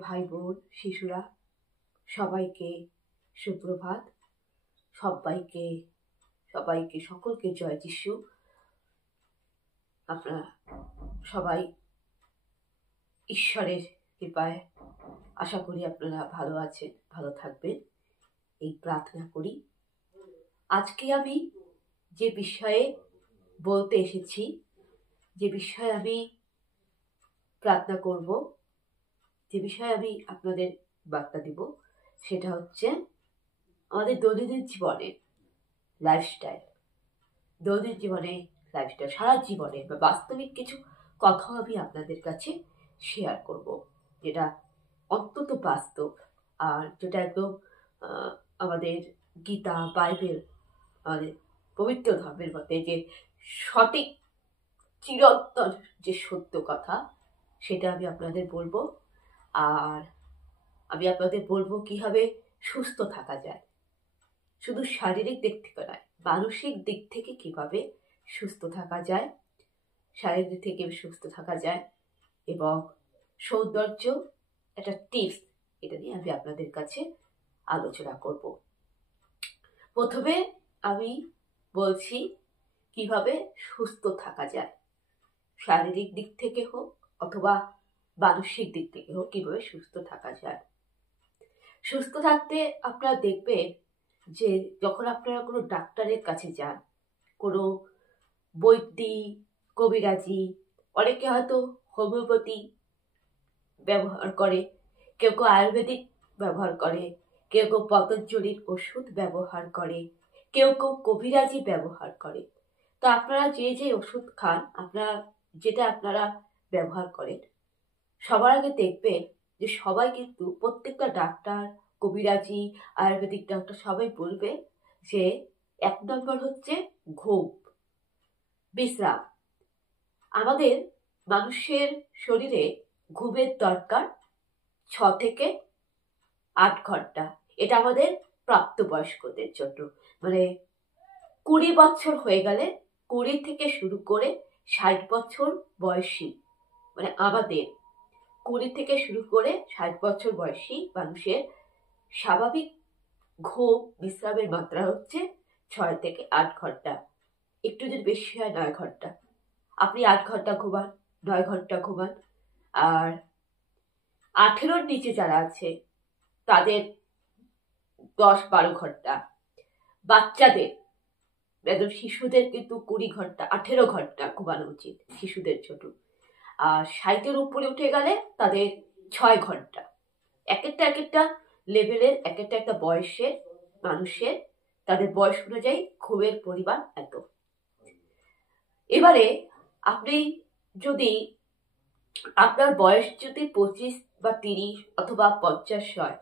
ভাই বোন শিশুরা সবাইকে সুপ্রভাত। সবাইকে সবাইকে সকলকে জয় যিশু। আপনারা সবাই ঈশ্বরের কৃপায় আশা করি আপনারা ভালো আছেন, ভালো থাকবেন, এই প্রার্থনা করি। আজকে আমি যে বিষয়ে বলতে এসেছি, যে বিষয়ে আমি প্রার্থনা করব, যে বিষয়ে আমি আপনাদের বার্তা দিব, সেটা হচ্ছে আমাদের দৈনন্দিন জীবনে লাইফস্টাইল। দৈনন্দিন জীবনে লাইফস্টাইল, সারা জীবনে বা বাস্তবিক কিছু কথা আমি আপনাদের কাছে শেয়ার করব, যেটা অত্যন্ত বাস্তব আর যেটা একদম আমাদের গীতা, বাইবেল, আমাদের পবিত্র ধর্মের মতে যে সঠিক চিরন্তন যে সত্য কথা, সেটা আমি আপনাদের বলবো। আর আমি আপনাদের বলবো কিভাবে সুস্থ থাকা যায়, শুধু শারীরিক দিক থেকে নয়, মানসিক দিক থেকে কিভাবে সুস্থ থাকা যায়, শারীরিক দিক থেকে সুস্থ থাকা যায় এবং সৌন্দর্য একটা টিপস, এটা নিয়ে আমি আপনাদের কাছে আলোচনা করব। প্রথমে আমি বলছি কিভাবে সুস্থ থাকা যায়, শারীরিক দিক থেকে হোক অথবা মানসিক দিক থেকে হোক, কিভাবে সুস্থ থাকা যায়। সুস্থ থাকতে আপনারা দেখবেন যে যখন আপনারা কোনো ডাক্তারের কাছে যান, কোনো বৈদ্যি, কবিরাজি, অনেকে হয়তো হোমিওপ্যাথি ব্যবহার করে, কেউ কেউ আয়ুর্বেদিক ব্যবহার করে, কেউ কেউ পতঞ্জলির ওষুধ ব্যবহার করে, কেউ কেউ কবিরাজি ব্যবহার করে। তো আপনারা যে যে ওষুধ খান, যেটা আপনারা ব্যবহার করেন, সবার আগে দেখবেন যে সবাই কিন্তু, প্রত্যেকটা ডাক্তার, কবিরাজি, আয়ুর্বেদিক ডাক্তার সবাই বলবে যে 1 নম্বর হচ্ছে ঘুম, বিশ্রাম। আমাদের মানুষের শরীরে ঘুমের দরকার 6 থেকে 8 ঘন্টা। এটা আমাদের প্রাপ্তবয়স্কদের জন্য, মানে 20 বছর হয়ে গেলে, 20 থেকে শুরু করে 60 বছর বয়সী, মানে আমাদের 20 থেকে শুরু করে 60 বছর বয়সী মানুষের স্বাভাবিক ঘুম বিশ্রামের মাত্রা হচ্ছে 6 থেকে 8 ঘন্টা। একটু যদি বেশি হয় 9 ঘন্টা। আপনি 8 ঘন্টা ঘুমান, 9 ঘন্টা ঘুমান। আর 18-র নিচে যারা আছে তাদের 10-12 ঘন্টা। বাচ্চাদের, একদম শিশুদের কিন্তু 20 ঘন্টা, 18 ঘন্টা ঘুমানো উচিত শিশুদের জন্য। আর 60-এর উপরে উঠে গেলে তাদের 6 ঘন্টা। এক একটা লেভেলের, এক একটা বয়সের মানুষের, তাদের বয়স অনুযায়ী ঘুমের পরিমাণ এত। এবারে আপনি যদি, আপনার বয়স যদি 25 বা 30 অথবা 50 হয়,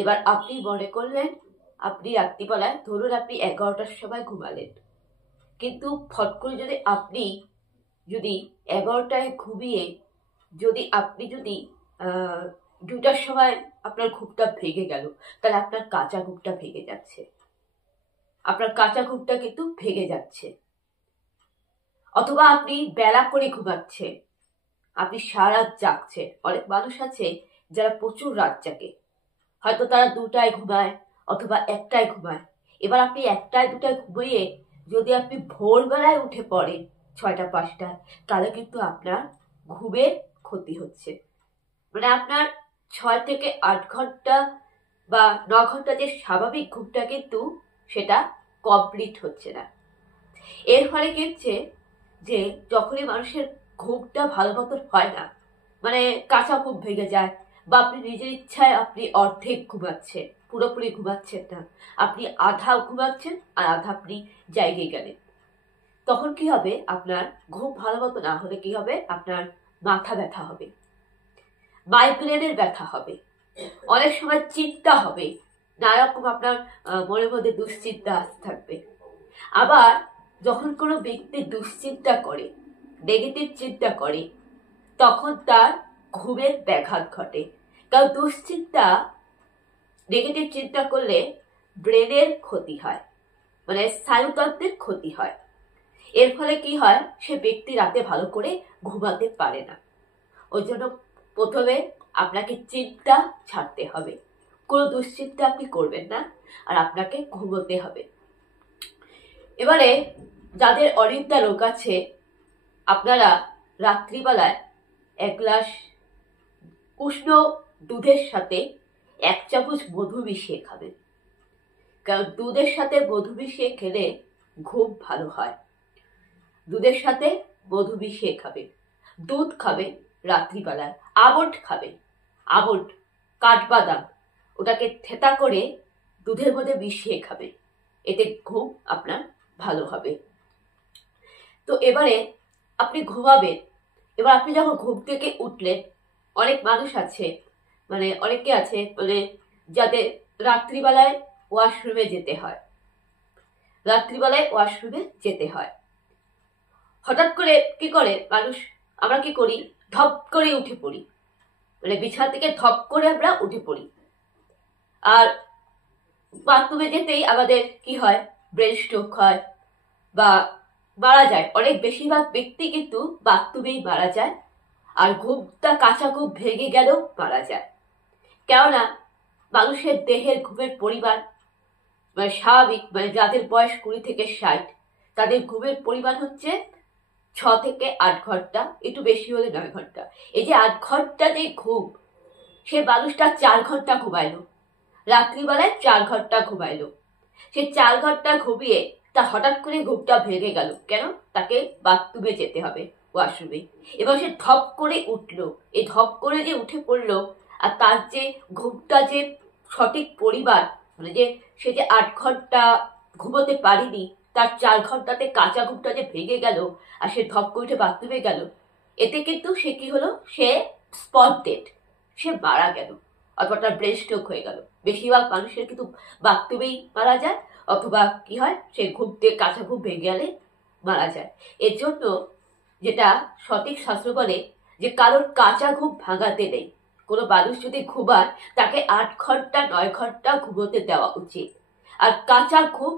এবার আপনি মনে করলেন আপনি রাত্রিবেলায়, ধরুন আপনি 11টার সময় ঘুমালেন, কিন্তু ফট করে আপনি যদি 11টায় ঘুমিয়ে আপনি 2টার সময় আপনার ঘুমটা ভেঙে গেল, তাহলে আপনার কাঁচা ঘুমটা ভেঙে যাচ্ছে, আপনার কাঁচা ঘুমটা কিন্তু ভেঙে যাচ্ছে। অথবা আপনি বেলা করে ঘুমাচ্ছেন, আপনি সারা রাত জাগছেন। অনেক মানুষ আছে যারা প্রচুর রাত জাগে, হয়তো তারা 2টায় ঘুমায় অথবা 1টায় ঘুমায়। এবার আপনি 1টায় 2টায় ঘুমিয়ে যদি আপনি ভোরবেলায় উঠে পড়েন 6টা 5টায়, তাহলে কিন্তু আপনার ঘুমের ক্ষতি হচ্ছে। মানে আপনার 6 থেকে 8 ঘন্টা বা 9 ঘন্টা যে স্বাভাবিক ঘুমটা, কিন্তু সেটা কমপ্লিট হচ্ছে না। এর ফলে কি হচ্ছে যে যখনই মানুষের ঘুমটা ভালো মতন হয় না, মানে কাঁচা ঘুম ভেঙে যায়, বা আপনি নিজের ইচ্ছায় আপনি অর্ধেক ঘুমাচ্ছেন, পুরোপুরি ঘুমাচ্ছেন না, আপনি আধা ঘুমাচ্ছেন আর আধা আপনি জায়গায় গেলেন, তখন কি হবে, আপনার ঘুম ভালো মতো না হলে কি হবে, আপনার মাথা ব্যথা হবে, মাইগ্রেনের ব্যথা হবে, অনেক সময় চিন্তা হবে, নানা রকম আপনার মনের মধ্যে দুশ্চিন্তা আসতে থাকবে। আবার যখন কোনো ব্যক্তি দুশ্চিন্তা করে, নেগেটিভ চিন্তা করে, তখন তার ঘুমের ব্যাঘাত ঘটে। কারণ দুশ্চিন্তা, নেগেটিভ চিন্তা করলে ব্রেনের ক্ষতি হয়, মানে স্নায়ুতন্ত্রের ক্ষতি হয়। এর ফলে কি হয়, সে ব্যক্তি রাতে ভালো করে ঘুমাতে পারে না। ওই জন্য প্রথমে আপনাকে চিন্তা ছাড়তে হবে, কোনো দুশ্চিন্তা আপনি করবেন না, আর আপনাকে ঘুমোতে হবে। এবারে যাদের অনিদ্রা রোগ আছে, আপনারা রাত্রিবেলায় 1 গ্লাস উষ্ণ দুধের সাথে 1 চামচ মধু মিশিয়ে খাবেন। কারণ দুধের সাথে মধু মিশিয়ে খেলে ঘুম ভালো হয়। দুধের সাথে মধু মিশিয়ে খাবেন, দুধ খাবেন রাত্রিবেলায়, আমন্ড খাবেন, আমন্ড কাঠবাদাম, ওটাকে থেতা করে দুধের মধ্যে মিশিয়ে খাবেন, এতে ঘুম আপনার ভালো হবে। তো এবারে আপনি ঘুমাবেন। এবার আপনি যখন ঘুম থেকে উঠলেন, অনেক মানুষ আছে, মানে অনেকে আছে মানে যাদের রাত্রিবেলায় ওয়াশরুমে যেতে হয়, রাত্রিবেলায় ওয়াশরুমে যেতে হয়। হঠাৎ করে কি করে মানুষ, আমরা কি করি, ধপ করে উঠে পড়ি, মানে বিছানা থেকে ধপ করে আমরা উঠে পড়ি, আর বাথরুমে যেতেই আমাদের কি হয়, ব্রেন স্ট্রোক হয় বা মারা যায়। অনেক বেশিরভাগ ব্যক্তি কিন্তু বাথরুমেই মারা যায়, আর ঘুমটা কাঁচা ঘুম ভেঙে গেলেও মারা যায়। কেননা মানুষের দেহের ঘুমের পরিমাণ মানে স্বাভাবিক, মানে যাদের বয়স 20 থেকে 60, তাদের ঘুমের পরিমাণ হচ্ছে 6 থেকে 8 ঘন্টা, একটু বেশি হলে 9 ঘন্টা। এই যে 8 ঘন্টা যে ঘুম, সে মানুষটা 4 ঘন্টা ঘুমাইলো, রাত্রিবেলায় 4 ঘন্টা ঘুমাইলো। সে 4 ঘন্টা ঘুমিয়ে তার হঠাৎ করে ঘুমটা ভেঙে গেল, কেন, তাকে বাথরুমে যেতে হবে, ওয়াশরুমে। এবার সে ধপ করে উঠলো, এই ধপ করে যে উঠে পড়লো, আর তার যে ঘুমটা যে সঠিক পরিমাণ, মানে যে সে যে 8 ঘন্টা ঘুমোতে পারিনি, তার 4 ঘন্টাতে কাঁচা ঘুমটা যে ভেঙে গেল, আর সে ধপ করে উঠে বাথরুমে গেল, এতে কিন্তু সে কি হলো, সে স্পট ডেড, সে মারা গেল, অথবা তার ব্রেন স্ট্রোক হয়ে গেল। বেশিরভাগ মানুষের কিন্তু বাথরুমেই মারা যায়, অথবা কি হয়, সে ঘুম থেকে কাঁচা ঘুম ভেঙে গেলে মারা যায়। এর জন্য যেটা সঠিক শাস্ত্র বলে যে কারোর কাঁচা ঘুম ভাঙাতে নেই। কোনো মানুষ যদি ঘুমায়, তাকে 8 ঘন্টা 9 ঘন্টা ঘুমোতে দেওয়া উচিত, আর কাঁচা ঘুম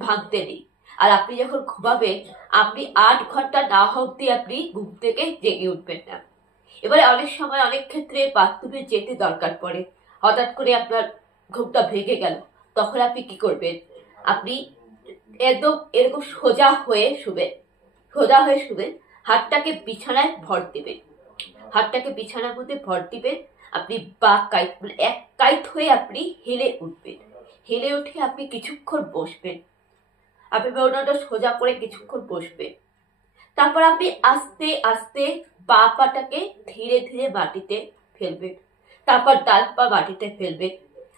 ভাঙতে নেই। আর আপনি যখন ঘুমাবেন, আপনি 8 ঘন্টা না অবধি আপনি ঘুম থেকে জেগে উঠবেন না। এবারে অনেক সময় অনেক ক্ষেত্রে বাথরুমে যেতে দরকার পড়ে, হঠাৎ করে আপনার ঘুমটা ভেঙে গেল, তখন আপনি কি করবেন, আপনি একদম এরকম সোজা হয়ে শুবেন, সোজা হয়ে শুবেন, হাতটাকে বিছানায় ভর দিবেন, হাতটাকে বিছানার মধ্যে ভর দিবেন। আপনি বা কাইত, মানে এক কাইত হয়ে আপনি হেলে উঠবেন, হেলে উঠে আপনি কিছুক্ষণ বসবেন, আপনি ওনাটা সোজা করে কিছুক্ষণ বসবেন। তারপর আপনি আস্তে আস্তে বা পাটাকে ধীরে ধীরে মাটিতে ফেলবেন, তারপর ডান পা মাটিতে ফেলবেন,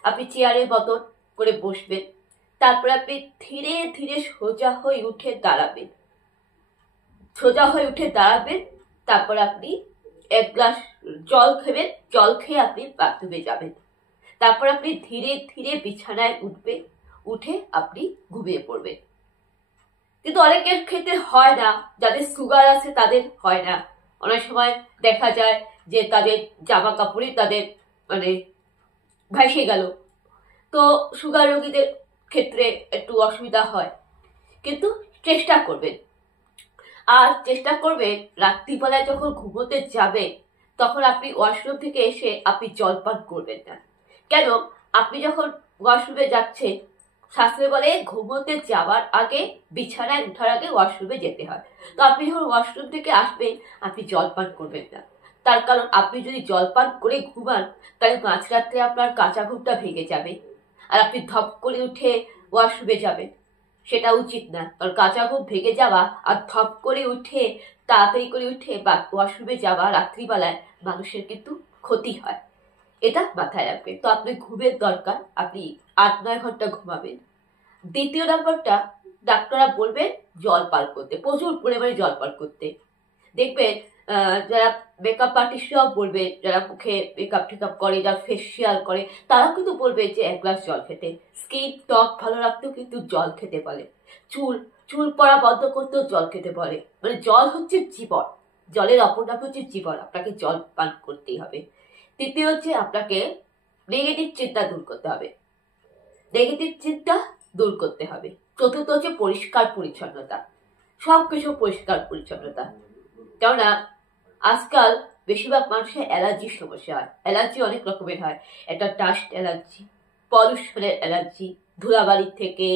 আপনি চেয়ারের মতন করে বসবেন। তারপর আপনি ধীরে ধীরে সোজা হয়ে উঠে দাঁড়াবেন, সোজা হয়ে উঠে দাঁড়াবেন। তারপর আপনি 1 গ্লাস জল খাবেন, জল খেয়ে আপনি বাথরুমে যাবেন। তারপর আপনি ধীরে ধীরে বিছানায় উঠবেন, উঠে আপনি ঘুমিয়ে পড়বেন। কিন্তু অনেকের ক্ষেত্রে হয় না, যাদের সুগার আছে তাদের হয় না। অনেক সময় দেখা যায় যে তাদের জামা কাপড়ই তাদের মানে ভাসে গেল, তো সুগার রোগীদের ক্ষেত্রে একটু অসুবিধা হয়। কিন্তু চেষ্টা করবেন, আর চেষ্টা করবেন রাত্রিবেলায় যখন ঘুমোতে যাবে, তখন আপনি ওয়াশরুম থেকে এসে আপনি জলপান করবেন না। কেন, আপনি যখন ওয়াশরুমে যাচ্ছেন, শাস্ত্রে বলে ঘুমোতে যাওয়ার আগে, বিছানায় উঠার আগে ওয়াশরুমে যেতে হয়। তো আপনি যখন ওয়াশরুম থেকে আসবেন, আপনি জলপান করবেন না। তার কারণ আপনি যদি জলপান করে ঘুমান, তাহলে মাঝরাত্রে আপনার কাঁচা ঘুমটা ভেঙে যাবে, আর আপনি ধপ করে উঠে ওয়াশরুমে যাবেন, সেটা উচিত না। কারণ কাঁচা ঘুম ভেঙে যাওয়া আর ধপ করে উঠে তাড়াতাড়ি করে উঠে বা ওয়াশরুমে যাওয়া রাত্রিবেলায় মানুষের কিন্তু ক্ষতি হয়, এটা মাথায় রাখবেন। তো আপনি ঘুমের দরকার, আপনি 8-9 ঘন্টা ঘুমাবেন। দ্বিতীয় নম্বরটা, ডাক্তাররা বলবেন জল পান করতে, প্রচুর পরিমাণে জল পান করতে। দেখবেন যারা মেকআপ আর্টিস্টরাও বলবে, যারা মুখে মেকআপ টেকআপ করে, যারা ফেসিয়াল করে, তারাও কিন্তু বলবে যে 1 গ্লাস জল খেতে। স্কিন ত্বক ভালো রাখতেও কিন্তু জল খেতে বলে। চুল পড়া বন্ধ করতেও জল খেতে বলে। মানে জল হচ্ছে জীবন, জলের অপর নাম হচ্ছে জীবন, আপনাকে জল পান করতেই হবে। তৃতীয় হচ্ছে আপনাকে নেগেটিভ চিন্তা দূর করতে হবে, নেগেটিভ চিন্তা দূর করতে হবে। চতুর্থ হচ্ছে পরিষ্কার পরিচ্ছন্নতা, সবকিছু পরিষ্কার পরিচ্ছন্নতা। কেননা আজকাল বেশিরভাগ মানুষের অ্যালার্জির সমস্যা হয়। অ্যালার্জি অনেক রকমের হয়, একটা ডাস্ট অ্যালার্জি, পলিউশনের অ্যালার্জি, ধুলাবালির থেকে,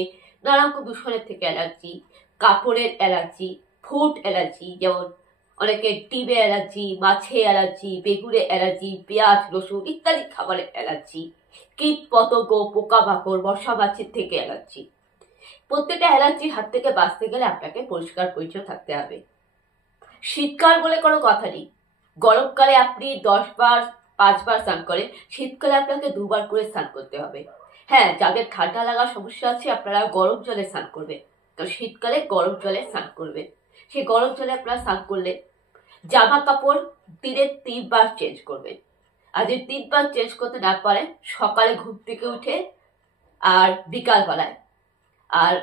নানা রকম দূষণের থেকে অ্যালার্জি, কাপড়ের অ্যালার্জি, ফুড অ্যালার্জি, যেমন অনেকের ডিমে অ্যালার্জি, মাছে অ্যালার্জি, বেগুনে অ্যালার্জি, পেঁয়াজ রসুন ইত্যাদি খাবারের অ্যালার্জি, কীট পতঙ্গ, পোকামাকড়, মশা মাছির থেকে অ্যালার্জি। প্রত্যেকটা অ্যালার্জির হাত থেকে বাঁচতে গেলে আপনাকে পরিষ্কার পরিচ্ছন্ন থাকতে হবে। শীতকাল বলে কোনো কথা নেই, গরমকালে আপনি 10 বার 5 বার স্নান করেন, শীতকালে আপনাকে 2 বার করে স্নান করতে হবে। হ্যাঁ, যাদের ঠান্ডা লাগার সমস্যা আছে আপনারা গরম জলে স্নান করবেন, কারণ শীতকালে গরম জলে স্নান করবেন। সেই গরম জলে আপনারা স্নান করলে জামা কাপড় দিনে 3 বার চেঞ্জ করবেন। আর যদি 3 বার চেঞ্জ করতে না পারেন, সকালে ঘুম থেকে উঠে আর বিকাল বেলায়। আর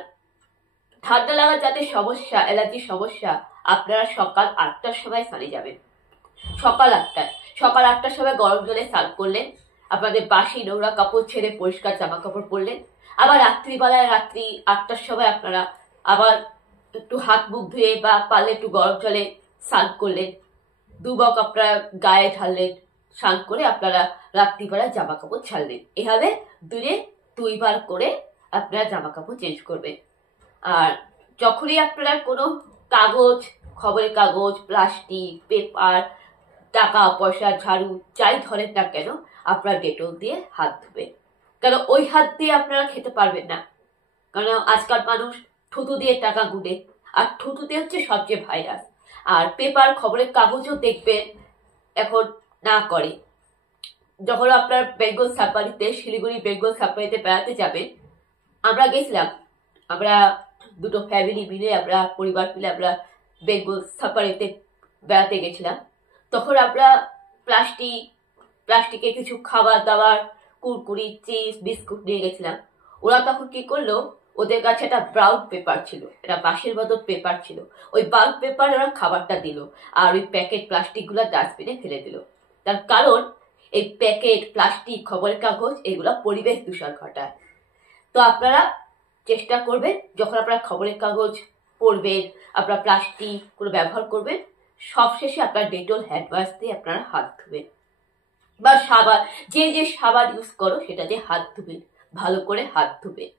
ঠান্ডা লাগার যাদের সমস্যা, অ্যালার্জির সমস্যা, আপনারা সকাল 8টার সময় স্নানে যাবেন। সকাল 8টার সময় গরম জলে স্নান করলেন, আপনাদের বাসি নোংরা কাপড় ছেড়ে পরিষ্কার জামা কাপড় পরলেন। আবার রাত্রিবেলায় রাত্রি 8টার সময় আপনারা আবার একটু হাত মুখ ধুয়ে বা পারলে একটু গরম জলে স্নান করলেন, 2 মগ আপনারা গায়ে ঢাললেন, স্নান করে আপনারা রাত্রিবেলায় জামা কাপড় ছাড়লেন। এভাবে দিনে 2 বার করে আপনারা জামা কাপড় চেঞ্জ করবেন। আর যখনই আপনারা কোনো কাগজ, খবরের কাগজ, প্লাস্টিক, পেপার, টাকা পয়সা, ঝাড়ু যাই ধরেন না কেন, আপনারা ডেটল দিয়ে হাত ধুবেন। কারণ ওই হাত দিয়ে আপনারা খেতে পারবেন না, কারণ আজকাল মানুষ থুতু দিয়ে টাকা গুনে, আর থুতুতে হচ্ছে সবচেয়ে ভাইরাস। আর পেপার, খবরের কাগজও দেখবেন এখন না করে। যখন আপনার বেঙ্গল সাফারিতে, শিলিগুড়ি বেঙ্গল সাফারিতে বেড়াতে যাবেন, আমরা গেছিলাম, আমরা দুটো ফ্যামিলি মিলে, আমরা পরিবার মিলে আমরা বেঙ্গল সাফারিতে বেড়াতে গেছিলাম। তখন আমরা প্লাস্টিকে কিছু খাবার দাবার, কুরকুরি, চিপস, বিস্কুট নিয়ে গেছিলাম। ওরা তখন কি করলো, ওদের কাছে একটা ব্রাউন পেপার ছিল, একটা বাঁশের মতো পেপার ছিল, ওই ব্রাউন পেপার ওরা খাবারটা দিল, আর ওই প্যাকেট প্লাস্টিকগুলো ডাস্টবিনে ফেলে দিল। তার কারণ এই প্যাকেট, প্লাস্টিক, খবরের কাগজ এগুলো পরিবেশ দূষণ ঘটায়। তো আপনারা চেষ্টা করবেন, যখন আপনারা খবরের কাগজ পড়বেন, আপনারা প্লাস্টিক কোনো ব্যবহার করবেন, সবশেষে আপনার ডেটল হ্যান্ড ওয়াশ দিয়ে আপনারা হাত ধুবেন, বা সাবান, যে সাবান ইউজ করো সেটা দিয়ে হাত ধুবেন, ভালো করে হাত ধুবেন।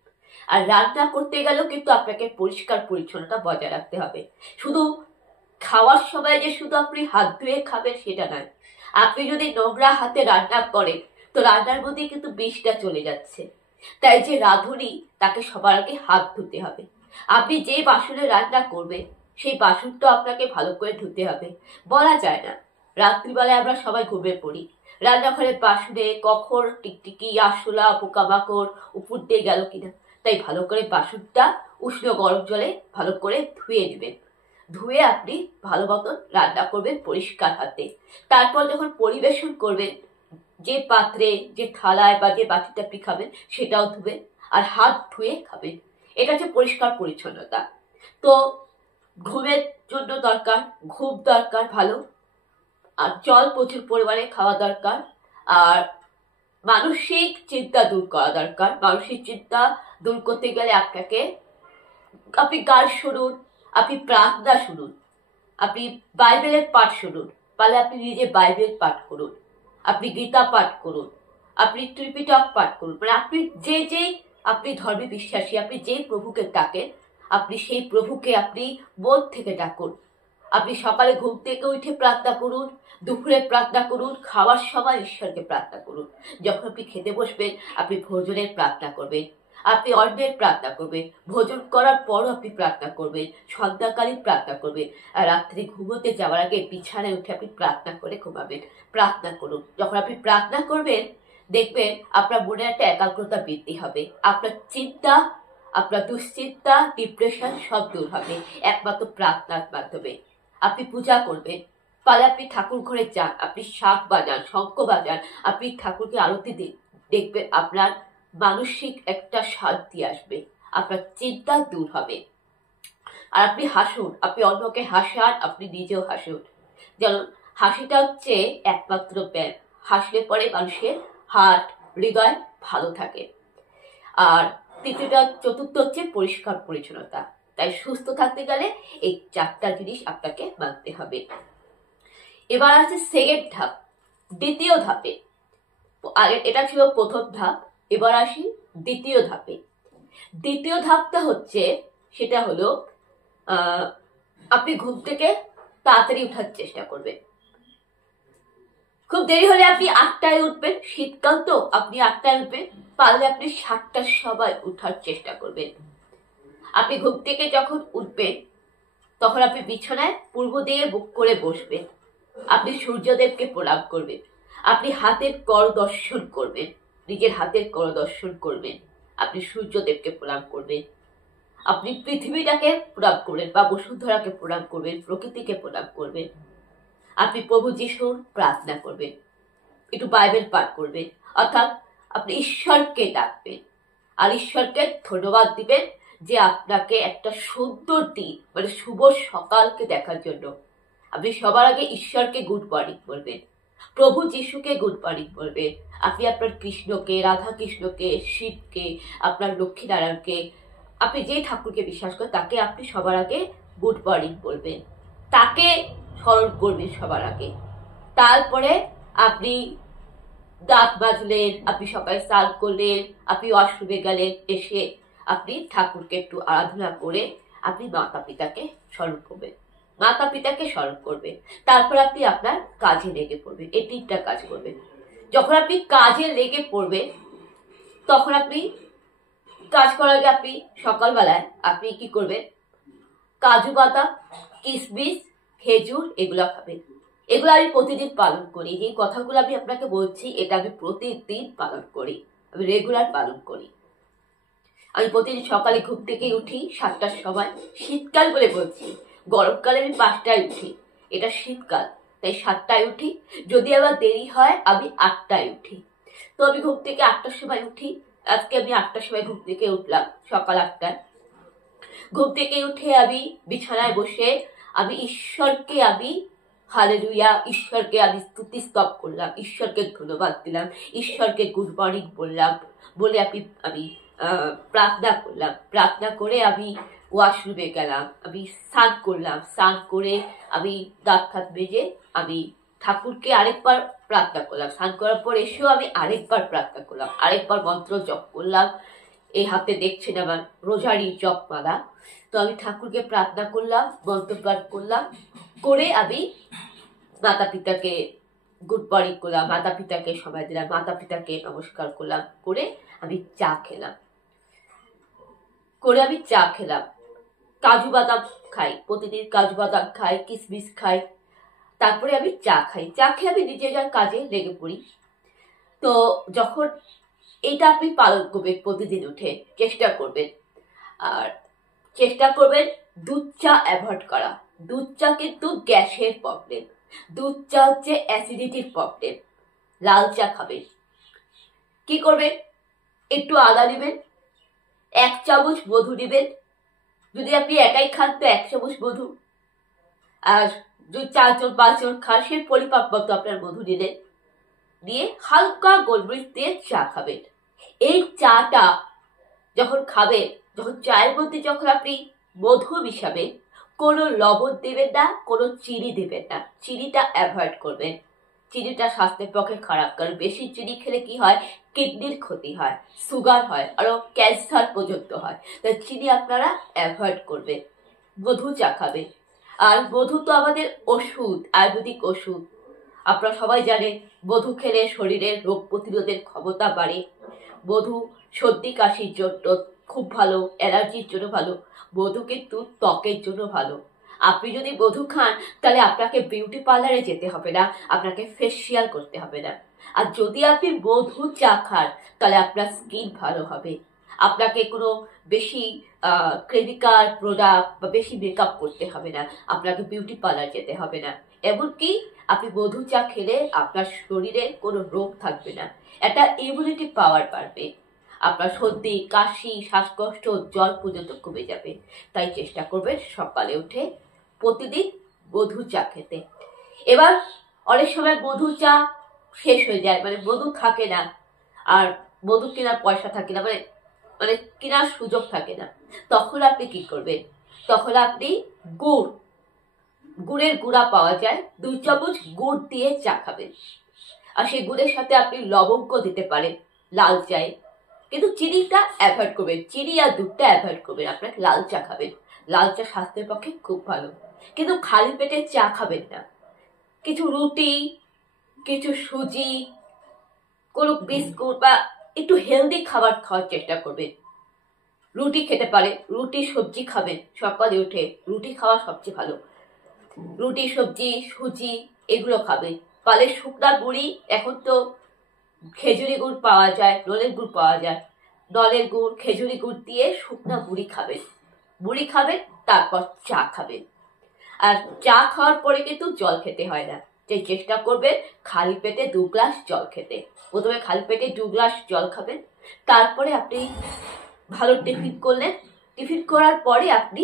আর রান্না করতে গেলেও কিন্তু আপনাকে পরিষ্কার পরিচ্ছন্নতা বজায় রাখতে হবে। শুধু খাওয়ার সময় যে শুধু আপনি হাত ধুয়ে খাবেন সেটা নয়, আপনি যদি নোংরা হাতে রান্না করেন তো রান্নার মধ্যে কিন্তু বিষটা চলে যাচ্ছে। তাই যে রাঁধুনি তাকে সবার আগে হাত ধুতে হবে। আপনি যে বাসনে রান্না করবেন সেই বাসনটা আপনাকে ভালো করে ধুতে হবে। বলা যায় না, রাত্রিবেলায় আমরা সবাই ঘুমিয়ে পড়ি, রান্নাঘরের বাসনে কখন টিকটিকি, আরশোলা, পোকামাকড় উপর দিয়ে গেল কিনা। তাই ভালো করে বাসনটা উষ্ণ গরম জলে ভালো করে ধুয়ে নেবেন। ধুয়ে আপনি ভালো মতন রান্না করবেন পরিষ্কার হাতে। তারপর যখন পরিবেশন করবেন, যে পাত্রে, যে থালায় বা যে বাটিতে আপনি খাবেন সেটাও ধুবেন, আর হাত ধুয়ে খাবেন। এটা হচ্ছে পরিষ্কার পরিচ্ছন্নতা। তো ঘুমের জন্য দরকার, ঘুম দরকার ভালো, আর জল প্রচুর পরিমাণে খাওয়া দরকার, আর মানসিক চিন্তা দূর করা দরকার। মানসিক চিন্তা দূর করতে গেলে আপনি গান শুনুন, আপনি প্রার্থনা শুনুন, আপনি বাইবেলের পাঠ শুনুন, পারলে আপনি নিজে বাইবেল পাঠ করুন, আপনি গীতা পাঠ করুন, আপনি ত্রিপিটক পাঠ করুন। মানে আপনি আপনি ধর্মে বিশ্বাসী, আপনি যে প্রভুকে ডাকেন, আপনি সেই প্রভুকে আপনি মন থেকে ডাকুন। আপনি সকালে ঘুম থেকে উঠে প্রার্থনা করুন, দুপুরে প্রার্থনা করুন, খাওয়ার সময় ঈশ্বরকে প্রার্থনা করুন। যখন আপনি খেতে বসবেন আপনি ভোজনের প্রার্থনা করবেন, আপনি অন্যের প্রার্থনা করবেন, ভোজন করার পরও আপনি প্রার্থনা করবেন, সন্ধ্যাকালীন প্রার্থনা করবেন, আর রাত্রে ঘুমোতে যাওয়ার আগে বিছানায় উঠে আপনি প্রার্থনা করে ঘুমাবেন। প্রার্থনা করুন। যখন আপনি প্রার্থনা করবেন দেখবেন আপনার মনে একটা একাগ্রতা বৃদ্ধি হবে, আপনার চিন্তা, আপনার দুশ্চিন্তা, ডিপ্রেশন সব দূর হবে একমাত্র প্রার্থনার মাধ্যমে। আপনি পূজা করবেন, পালে আপনি ঠাকুর ঘরে যান, আপনি শাঁখ বাজান, শঙ্খ বাজান, আপনি ঠাকুরকে আরতি দিন, দেখবেন আপনার মানসিক একটা শান্তি আসবে, আপনার চিন্তা দূর হবে। আর আপনি হাসুন, আপনি অন্যকে হাসান, আপনি নিজেও হাসুন। যেমন হাসিটা হচ্ছে একমাত্র ব্যায়াম, হাসলে পরে মানুষের হার্ট, হৃদয় ভালো থাকে। আর চতুর্থ হচ্ছে পরিষ্কার পরিচ্ছন্নতা। তাই সুস্থ থাকতে গেলে এই 4টা জিনিস আপনাকে মানতে হবে। এবার আছে সেকেন্ড ধাপ, দ্বিতীয় ধাপে। আগে এটা ছিল প্রথম ধাপ, এবার আসি দ্বিতীয় ধাপে। দ্বিতীয় ধাপটা হচ্ছে, সেটা হলো আপনি ঘুম থেকে তাড়াতাড়ি উঠার চেষ্টা করবেন। খুব দেরি হলে আপনি 8টায় উঠবেন, শীতকাল তো আপনি 8টায় উঠবেন, পারলে আপনি 7টার সময় উঠার চেষ্টা করবেন। আপনি ঘুম থেকে যখন উঠবেন তখন আপনি বিছানায় পূর্ব দিকে মুখ করে বসবেন। আপনি সূর্যদেবকে প্রণাম করবেন, আপনি হাতের কর দর্শন করবেন, নিজের হাতের কর দর্শন করবেন, আপনি সূর্যদেবকে প্রণাম করবেন, আপনি পৃথিবীটাকে প্রণাম করবেন বা বসুন্ধরাকে প্রণাম করবেন, প্রকৃতিকে প্রণাম করবেন, আপনি প্রভু যিশুর প্রার্থনা করবেন, একটু বাইবেল পাঠ করবেন, অর্থাৎ আপনি ঈশ্বরকে ডাকবেন আর ঈশ্বরকে ধন্যবাদ দিবেন যে আপনাকে একটা সুন্দর দিন মানে শুভ সকালকে দেখার জন্য। আপনি সবার আগে ঈশ্বরকে গুড মর্নিং বলবেন, প্রভু যিশুকে গুড মর্নিং বলবেন, আপনি আপনার কৃষ্ণকে, রাধা কৃষ্ণকে, শিবকে, আপনার লক্ষ্মীনারায়ণকে, আপনি যে ঠাকুরকে বিশ্বাস করেন তাকে আপনি সবার আগে গুড মর্নিং বলবেন, তাকে স্মরণ করবেন সবার আগে। তারপরে আপনি দাঁত মাজলেন, আপনি সকালে স্নান করলেন, আপনি ওয়াশরুমে গেলেন, এসে আপনি ঠাকুরকে একটু আরাধনা করে আপনি মাতা পিতাকে স্মরণ করবেন, মাতা পিতাকে স্মরণ করবেন। তারপর আপনি আপনার কাজে লেগে পড়বেন, এই 3টা কাজ করবেন। যখন আপনি কাজে লেগে পড়বেন তখন আপনি কাজ করার আগে আপনি সকালবেলায় আপনি কি করবেন, কাজু বাদাম, কিশমিশ, খেজুর এগুলো খাবেন। এগুলো আমি প্রতিদিন পালন করি, যে কথাগুলো আমি আপনাকে বলছি এটা আমি প্রতিদিন পালন করি, আমি রেগুলার পালন করি। আমি প্রতিদিন সকালে ঘুম থেকে উঠি 7টার সময়, শীতকাল বলে বলছি, গরমকালে আমি 5টায় উঠি, এটা শীতকাল তাই 7টায় উঠি, যদি আবার দেরি হয় আমি 8টায় উঠি। তো আমি ঘুম থেকে 8টার সময় উঠি, আজকে আমি 8টার সময় ঘুম থেকে উঠলাম, সকাল 8টায়। ঘুম থেকে উঠে আমি বিছানায় বসে আমি ঈশ্বরকে আমি হালেলুয়া, ঈশ্বরকে আমি স্তুতি স্তব করলাম, ঈশ্বরকে ধন্যবাদ দিলাম, ঈশ্বরকে গুড মর্নিং বললাম, বলে আমি প্রার্থনা করলাম, প্রার্থনা করে আমি ওয়াশরুমে গেলাম, আমি স্নান করলাম, স্নান করে আমি দাঁত ফাত মেজে আমি ঠাকুরকে আরেকবার প্রার্থনা করলাম, স্নান করার পর এসেও আমি আরেকবার প্রার্থনা করলাম, আরেকবার মন্ত্র জপ করলাম। এই হাতে দেখছেন আমার রোজারি জপ মালা, তো আমি ঠাকুরকে প্রার্থনা করলাম, মন্ত্র পাঠ করলাম, করে আমি মাতা পিতাকে গুড মর্নিং করলাম, মাতা পিতাকে সময় দিলাম, মাতা পিতাকে নমস্কার করলাম, করে আমি চা খেলাম, কাজু বাদাম খাই, প্রতিদিন কাজু বাদাম খাই, কিশমিশ খাই, তারপরে আমি চা খাই, চা খেয়ে আমি নিজের কাজে লেগে পড়ি। তো যখন এটা আপনি পালন করবেন, প্রতিদিন উঠে চেষ্টা করবেন, আর চেষ্টা করবেন দুধ চা অ্যাভয়েড করা। দুধ চা কিন্তু গ্যাসের প্রবলেম, দুধ চা হচ্ছে অ্যাসিডিটির প্রবলেম। লাল চা খাবেন। কি করবেন, একটু আদা নেবেন, 1 চামচ মধু নেবেন, যদি আপনি একাই খান তো 1 চামচ মধু, আর যদি 4 জন 5 জন খান সে পরিমাপ মতো আপনার মধু নিলেন, দিয়ে হালকা গোলমরিচ দিয়ে চা খাবেন। এই চাটা যখন খাবেন, যখন চায়ের মধ্যে যখন আপনি মধু মিশাবেন, কোনো লবণ দেবেন না, কোনো চিনি দেবেন না, চিনিটা অ্যাভয়েড করবেন, চিনিটা স্বাস্থ্যের পক্ষে খারাপ, কারণ বেশি চিনি খেলে কি হয়, কিডনির ক্ষতি হয়, সুগার হয়, আরো ক্যান্সার পর্যন্ত হয়, তাই চিনি আপনারা অ্যাভয়েড করবেন, মধু চা খাবেন। আর মধু তো আমাদের ওষুধ, আয়ুর্বেদিক ওষুধ, আপনারা সবাই জানেন মধু খেলে শরীরের রোগ প্রতিরোধের ক্ষমতা বাড়ে, মধু সর্দি কাশির জন্য খুব ভালো, অ্যালার্জির জন্য ভালো, মধু কিন্তু ত্বকের জন্য ভালো। আপনি যদি মধু খান তাহলে আপনাকে বিউটি পার্লারে যেতে হবে না, আপনাকে ফেসিয়াল করতে হবে না। আর যদি আপনি মধু চা খান তাহলে আপনার স্কিন ভালো হবে, আপনাকে কোনো বেশি কেমিক্যাল প্রোডাক্ট বা বেশি মেকআপ করতে হবে না, আপনাকে বিউটি পার্লার যেতে হবে না। এমনকি আপনি মধু চা খেলে আপনার শরীরে কোনো রোগ থাকবে না, একটা ইমিউনিটি পাওয়ার বাড়বে, আপনার সর্দি কাশি শ্বাসকষ্ট জ্বর পর্যন্ত কমে যাবে। তাই চেষ্টা করবেন সকালে উঠে প্রতিদিন মধু চা খেতে। এবার অনেক সময় মধু চা শেষ হয়ে যায়, মানে মধু থাকে না, আর মধু কেনার পয়সা থাকে না, মানে কেনার সুযোগ থাকে না, তখন আপনি কি করবেন, তখন আপনি গুড়ের গুঁড়া পাওয়া যায়, 2 চামচ গুড় দিয়ে চা খাবেন। আর সেই গুড়ের সাথে আপনি লবঙ্গ দিতে পারেন লাল চায়ে, কিন্তু চিনিটা অ্যাভয়েড করবেন, চিনি আর দুধটা অ্যাভয়েড করবেন। আপনাকে লাল চা খাবেন, লাল চা স্বাস্থ্যের পক্ষে খুব ভালো। কিন্তু খালি পেটে চা খাবেন না। কিছু রুটি, কিছু সুজি, কোনো বিস্কুট বা একটু হেলদি খাবার খাওয়ার চেষ্টা করবেন। রুটি খেতে পারে, রুটি সবজি খাবেন, সকালে উঠে রুটি খাওয়া সবচেয়ে ভালো। রুটি, সবজি, সুজি এগুলো খাবেন। পালে শুকনা গুড়ি, এখন তো খেজুরি গুড় পাওয়া যায়, নলের গুড় পাওয়া যায়, নলের গুড়, খেজুরি গুড় দিয়ে শুকনা গুড়ি খাবেন। মুড়ি খাবেন, তারপর চা খাবেন। আর চা খাওয়ার পরে কিন্তু জল খেতে হয় না, যে চেষ্টা করবেন খালি পেটে 2 গ্লাস জল খেতে। প্রথমে খালি পেটে 2 গ্লাস জল খাবেন, তারপরে আপনি ভালো টিফিন করলেন, টিফিন করার পরে আপনি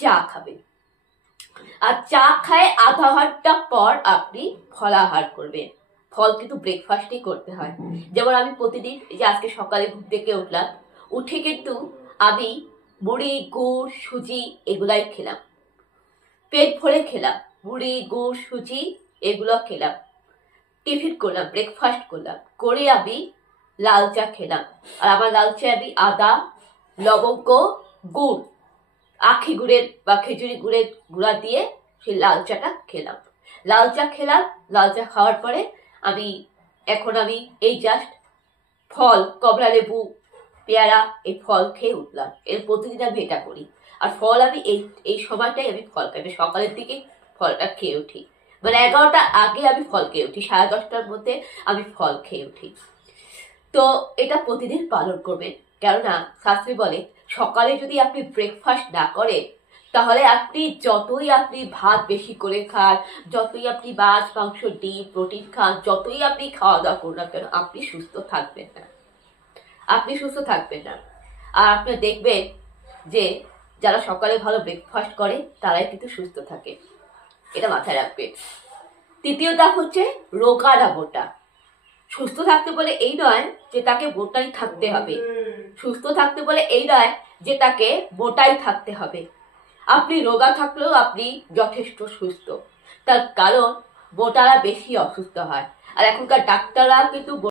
চা খাবেন। আর চা খায় আধা ঘন্টা পর আপনি ফলাহার করবেন। ফল কিন্তু ব্রেকফাস্টই করতে হয়। যেমন আমি প্রতিদিন, যে আজকে সকালে ঘুম থেকে উঠলাম, উঠে কিন্তু আমি মুড়ি, গুড়, সুজি এগুলাই খেলাম, পেট ভরে খেলাম। মুড়ি, গুড়, সুজি এগুলো খেলাম, টিফিন করলাম, ব্রেকফাস্ট করলাম, করে আমি লাল চা খেলাম। আর আমার লাল চা আমি আদা, লবঙ্গ, গুড়, আখি গুড়ের বা খেজুরি গুড়ের গুঁড়া দিয়ে সেই লাল চাটা খেলাম। লাল চা খেলাম, লাল চা খাওয়ার পরে এখন আমি এই জাস্ট ফল, কমলা লেবু, পেয়ারা, এই ফল খেয়ে উঠলাম। এর প্রতিদিন আমি এটা করি। আর ফল আমি এই সময়টাই আমি ফল খাই, সকালের দিকে ফলটা খেয়ে উঠি, মানে 11টার আগে আমি ফল খেয়ে উঠি, 10:30টার মধ্যে আমি ফল খেয়ে উঠি। তো এটা প্রতিদিন পালন করবেন, কেননা শাস্ত্রী বলে সকালে যদি আপনি ব্রেকফাস্ট না করেন, তাহলে যতই আপনি ভাত বেশি করে খান, যতই আপনি মাছ, মাংস, ডিম, প্রোটিন খান, যতই আপনি খাওয়া দাওয়া করুন না কেন, আপনি সুস্থ থাকবেন না। আর আপনি দেখবেন যে যারা সকালে ভালো ব্রেকফাস্ট করে তারাই কিন্তু সুস্থ থাকে, এটা মাথায় রাখবেন। তৃতীয় ধাপ হচ্ছে রোগা না মোটা। সুস্থ থাকতে বলে এই নয় যে তাকে মোটাই থাকতে হবে, সুস্থ থাকতে বলে এই নয় যে তাকে মোটাই থাকতে হবে। আপনি রোগা থাকলেও আপনি যথেষ্ট সুস্থ, তার কারণ মোটারা বেশি অসুস্থ হয়। আর এখনকার ডাক্তাররা কিন্তু